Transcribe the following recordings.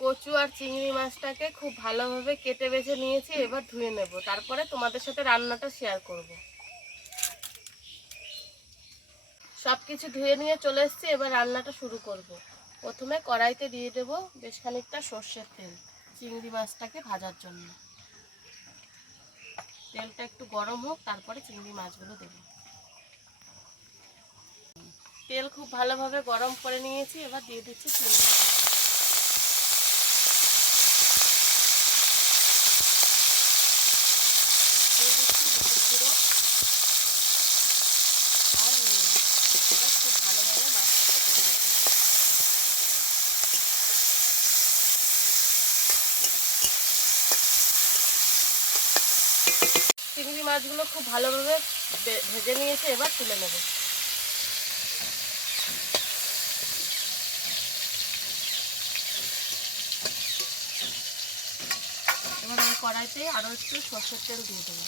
কচু আর চিংড়ি মাছটাকে খুব ভালোভাবে কেটে বেছে নিয়েছি, এবার ধুয়ে নেব, তারপরে তোমাদের সাথে রান্নাটা শেয়ার করব। সবকিছু ধুয়ে নিয়ে চলে এসেছি, এবার রান্নাটা শুরু করব। প্রথমে কড়াইতে দিয়ে দেব বেশ খানিকটা সর্ষের তেল চিংড়ি মাছটাকে ভাজার জন্য। তেলটা একটু গরম হোক, তারপরে চিংড়ি মাছগুলো দেব। তেল খুব ভালোভাবে গরম করে নিয়েছি, এবার দিয়ে দিচ্ছি চিংড়ি মাছ। দিয়ে দিচ্ছি হলুদ গুঁড়ো আর নুন। এবার খুব ভালোভাবে মাছটাকে ভেজে নিতে হবে। চিংড়ি মাছগুলো খুব ভালোভাবে ভেজে নিয়েছে, এবার তুলে নেব। এবার ওই কড়াইতে আরও একটু সর্ষের তেল দিয়ে দেবো।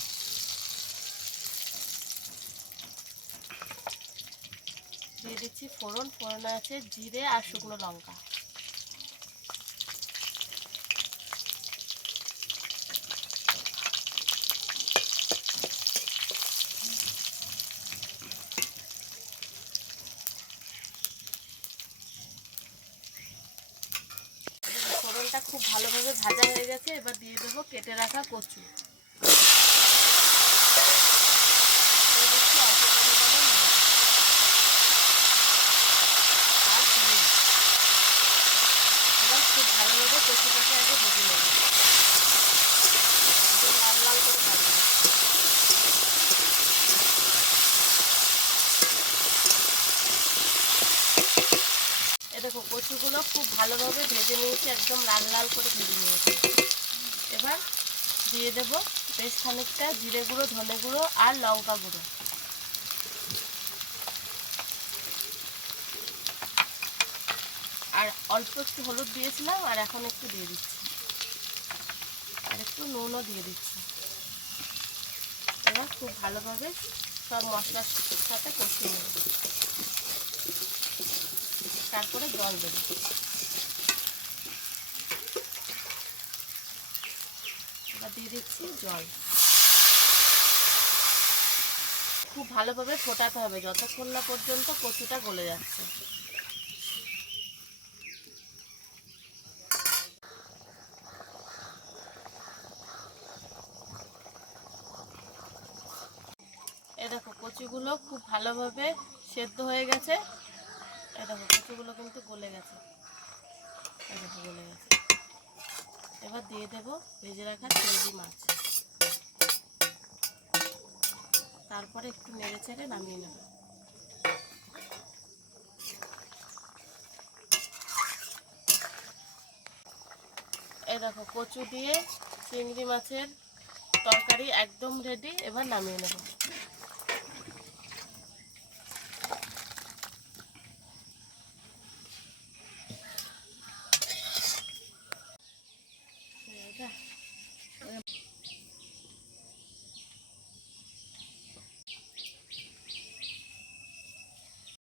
দিয়ে দিচ্ছি ফোড়ন। ফোড়নে আছে জিরে আর শুকনো লঙ্কা। ফোড়নটা খুব ভালোভাবে ভাজা হয়ে গেছে, এবার দিয়ে দেবো কেটে রাখা কচু। এবার খুব ভালোভাবে কচুটাকে আগে ভেজে নেব, লাল লাল করে ভাজবো। এ দেখো কচুগুলো খুব ভালোভাবে ভেজে নিয়েছি, একদম লাল লাল করে ভেজে নিয়েছি। এবার দিয়ে দেব বেশ খানিকটা জিরে গুঁড়ো, ধনে গুঁড়ো আর লঙ্কা গুঁড়ো। আর অল্প একটু হলুদ দিয়েছিলাম, আর এখন একটু দিয়ে দিচ্ছি, আর একটু নুনও দিয়ে দিচ্ছি। এবার খুব ভালোভাবে সব মশলার সাথে কষিয়ে নেব, তারপরে জল দেব। এবার দিয়ে দিচ্ছি জল। খুব ভালোভাবে ফোটাতে হবে যতক্ষণ না পর্যন্ত কচুটা গলে যাচ্ছে। এই দেখো কচুগুলো খুব ভালোভাবে সেদ্ধ হয়ে গেছে। এই দেখো কচুগুলো কিন্তু গলে গেছে, এই দেখো গলে গেছে। এবার দিয়ে দেব ভেজে রাখা চিংড়ি মাছ, তারপরে একটু নেড়ে চেড়ে নামিয়ে নেব। এই দেখো কচু দিয়ে চিংড়ি মাছের তরকারি একদম রেডি, এবার নামিয়ে নেব।